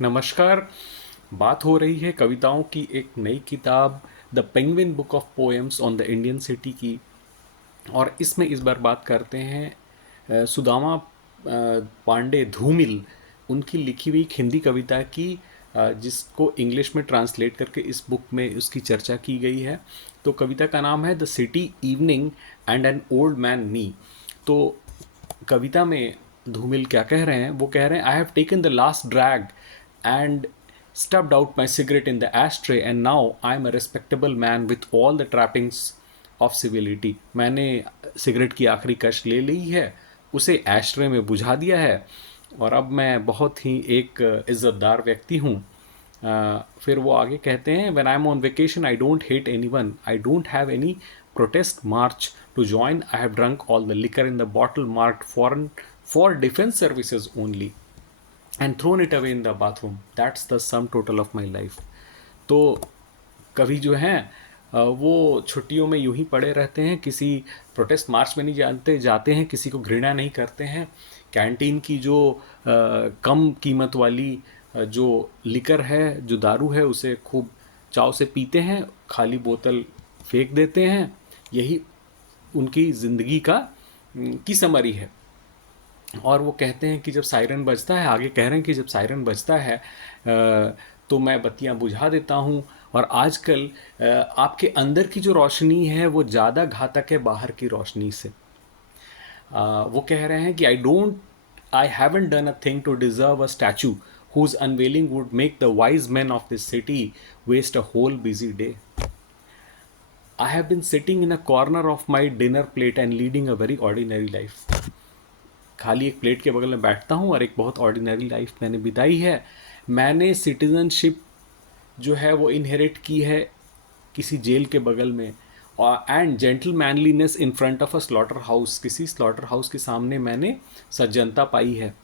नमस्कार। बात हो रही है कविताओं की एक नई किताब the penguin book of poems on the Indian city की। और इसमें इस बार बात करते हैं सुदामा पांडे धूमिल उनकी लिखी हुई एक हिंदी कविता की, जिसको इंग्लिश में ट्रांसलेट करके इस बुक में उसकी चर्चा की गई है। तो कविता का नाम है the city evening and an old man me. तो कविता में धूमिल क्या कह रहे हैं, वो कह रहे हैं I have taken the last drag and stubbed out my cigarette in the ashtray and now I'm a respectable man with all the trappings of civility। मैंने सिगरेट की आखिरी कश ले ली है, उसे एस्ट्रे में बुझा दिया है और अब मैं बहुत ही एक इज़्ज़तदार व्यक्ति हूँ। फिर वो आगे कहते हैं when I am on vacation I don't hate any one, I don't have any protest march to join, I have drunk all the liquor in the bottle marked foreign for defense services only and thrown it away in the bathroom, that's the sum total of my life। तो कवि जो हैं वो छुट्टियों में यूं ही पड़े रहते हैं, किसी प्रोटेस्ट मार्च में नहीं जानते जाते हैं, किसी को घृणा नहीं करते हैं। कैंटीन की जो कम कीमत वाली जो लिकर है, जो दारू है, उसे खूब चाव से पीते हैं, खाली बोतल फेंक देते हैं। यही उनकी ज़िंदगी का की समरी है। और वो कहते हैं कि जब सायरन बजता है, आगे कह रहे हैं कि जब सायरन बजता है तो मैं बत्तियां बुझा देता हूँ। और आजकल आपके अंदर की जो रोशनी है वो ज़्यादा घातक है बाहर की रोशनी से। वो कह रहे हैं कि I haven't done a thing to deserve a statue whose unveiling would make the wise man of this city waste a whole busy day. I have been sitting in a corner of my dinner plate and leading a very ordinary life. खाली एक plate के बगल में बैठता हूँ और एक बहुत ऑर्डिनरी लाइफ मैंने बिताई है। मैंने सिटीजनशिप जो है वो इनहेरिट की है किसी जेल के बगल में, और and gentle manliness in front of a slaughter house, किसी स्लॉटर हाउस के सामने मैंने सज्जनता पाई है।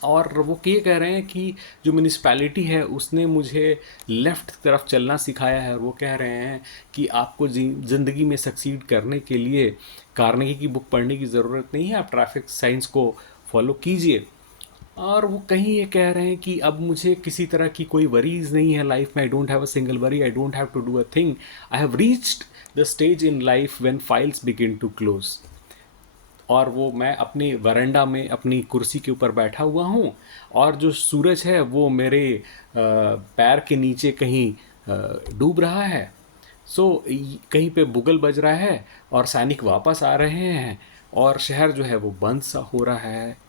और वो ये कह रहे हैं कि जो म्यूनिसपैलिटी है उसने मुझे लेफ़्ट तरफ चलना सिखाया है। और वो कह रहे हैं कि आपको ज़िंदगी में सक्सीड करने के लिए कार्नेगी की बुक पढ़ने की ज़रूरत नहीं है, आप ट्रैफिक साइंस को फॉलो कीजिए। और वो कहीं ये कह रहे हैं कि अब मुझे किसी तरह की कोई वरीज नहीं है लाइफ में, I don't have a single worry, I don't have to do a thing, I have reached the stage in life when files begin to close. और वो मैं अपनी वरांडा में अपनी कुर्सी के ऊपर बैठा हुआ हूँ और जो सूरज है वो मेरे पैर के नीचे कहीं डूब रहा है। कहीं पे बुगल बज रहा है और सैनिक वापस आ रहे हैं और शहर जो है वो बंद सा हो रहा है।